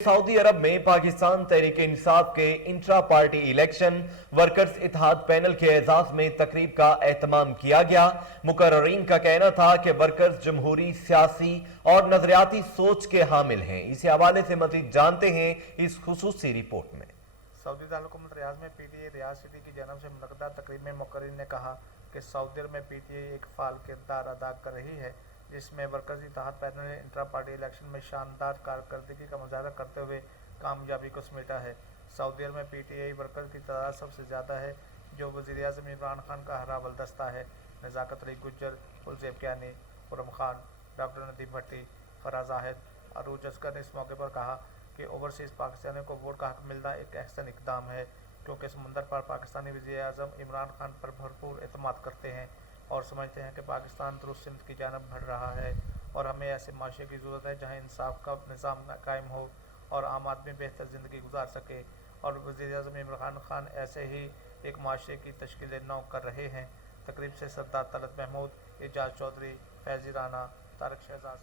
Saudi अरब में पाकिस्तान तहरीक इंसाफ के intra party election workers Ittehad panel के एजाज में तकरीब का एहतमाम किया गया। मुकर्ररीन का कहना था कि वर्कर्स जमहूरी, सियासी और नजरियाती सोच के हामिल हैं। इसी हवाले से मजीद जानते हैं इस खुसूसी रिपोर्ट में। सऊदी दारुल रियाज में पीटीआई रियाज सिटी की जानब से मुनक्कदा तकरीब में मुकर्रिर ने कहा कि सऊदी अरब में पीटीआई एक फाल किरदार अदा कर रही है, जिसमें वर्कर्स इत्तेहाद पैनल ने इंट्रा पार्टी इलेक्शन में शानदार कारकर्दगी का मुजाहरा करते हुए कामयाबी को समेटा है। सऊदी अरब में पीटीआई वर्कर्स की तादाद सबसे ज़्यादा है, जो वज़ीर आज़म इमरान खान का हरा बलदस्ता है। नज़ाकत अली गुज्जर, कुलज़ेब कियानी, खुर्रम खान, डॉक्टर नदीम भट्टी, फराज जाहिद, अरूज असगर ने इस मौके पर कहा कि ओवरसीज़ पाकिस्तानियों को वोट का हक मिलना एक अहसन इक़दाम है, क्योंकि समुंदर पर पाकिस्तानी वज़ीर आज़म इमरान खान पर भरपूर एतमाद करते हैं और समझते हैं कि पाकिस्तान दुरुस्त सिमत की जानब बढ़ रहा है और हमें ऐसे माशरे की ज़रूरत है जहाँ इंसाफ का निज़ाम कायम हो और आम आदमी बेहतर ज़िंदगी गुजार सके। और वज़ीर आज़म इमरान खान ऐसे ही एक माशरे की तश्कील नौ कर रहे हैं। तकरीब से सरदार तलत महमूद, एजाज चौधरी, फैज़ी राना, तारक शहजाद।